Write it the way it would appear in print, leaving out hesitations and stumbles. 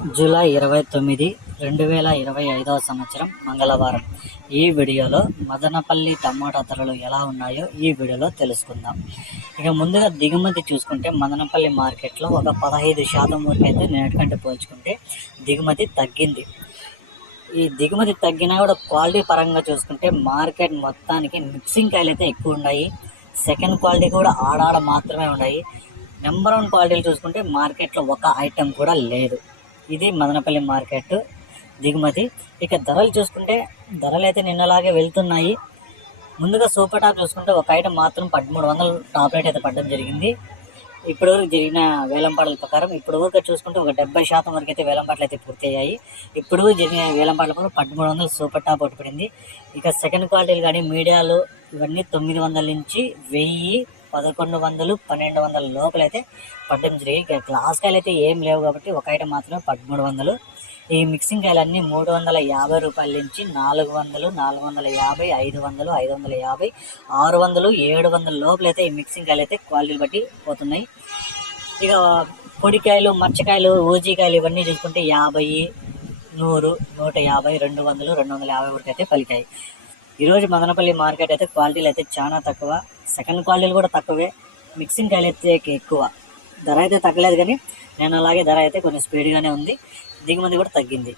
July 29, 2025 సంవత్సరం మంగళవారం. ఈ వీడియోలో మదనపల్లి టమాటా ధరలు ఎలా ఉన్నాయో ఈ వీడియోలో తెలుసుకుందాం. ఇక ముందుగా దిగుమతి చూసుకుంటే మదనపల్లి మార్కెట్లో ఒక 15% వరకు అయితే నిన్నటికంటే పోల్చుకుంటే దిగుమతి తగ్గింది. ఈ దిగుమతి తగ్గినా కూడా క్వాలిటీ పరంగా చూసుకుంటే మార్కెట్ మొత్తానికి మిక్సింగ్ కాయలు అయితే ఎక్కువ ఉన్నాయి. సెకండ్ క్వాలిటీ కూడా ఆడాడ మాత్రమే ఉన్నాయి. నెంబర్ 1 క్వాలిటీలు చూసుకుంటే మార్కెట్లో ఒక ఐటెం కూడా లేదు. ఇది మదనపల్లి మార్కెట్ దిగుమతి. ఇక ధరలు చూసుకుంటే ధరలు అయితే నిన్నలాగే వెళ్తున్నాయి. ముందుగా సూపర్ టాప్ చూసుకుంటే ఒక ఐటెం మాత్రం 1300 టాప్ రేట్ అయితే పడడం జరిగింది. ఇప్పటి వరకు జరిగిన వేలంపాటల ప్రకారం ఇప్పుడు వరకు చూసుకుంటే ఒక 70% వరకు అయితే వేలంపాటలు అయితే పూర్తి అయ్యాయి. ఇప్పుడు జరిగిన వేలంపాటల ప్రకారం 1300 సూపర్ టాప్ ఒకటి పడింది. ఇక సెకండ్ క్వాలిటీలు కానీ మీడియాలు ఇవన్నీ 900 నుంచి 1000, 1100, 1200 లోపలైతే పడ్డం జరిగాయి. ఇక గ్లాస్ కాయలు అయితే ఏం లేవు కాబట్టి ఒక ఐటెం మాత్రమే 1300. ఈ మిక్సింగ్ కాయలన్నీ 350 రూపాయల నుంచి 400, 450, 500, 550, 600, 700 లోపలైతే ఈ మిక్సింగ్ కాయలు అయితే క్వాలిటీలు బట్టి పోతున్నాయి. ఇక పొడికాయలు, మచ్చకాయలు, ఊజీకాయలు ఇవన్నీ చూసుకుంటే 50, 100, 150, 200, 250 వరకు అయితే పలికాయి. ఈరోజు మదనపల్లి మార్కెట్ అయితే క్వాలిటీలు అయితే చాలా తక్కువ. సెకండ్ క్వాలిటీలు కూడా తక్కువే. మిక్సింగ్ కాయలు అయితే ఎక్కువ. ధర అయితే తగ్గలేదు కానీ నేను అలాగే ధర అయితే కొంచెం స్పీడ్గానే ఉంది. దిగుమతి కూడా తగ్గింది.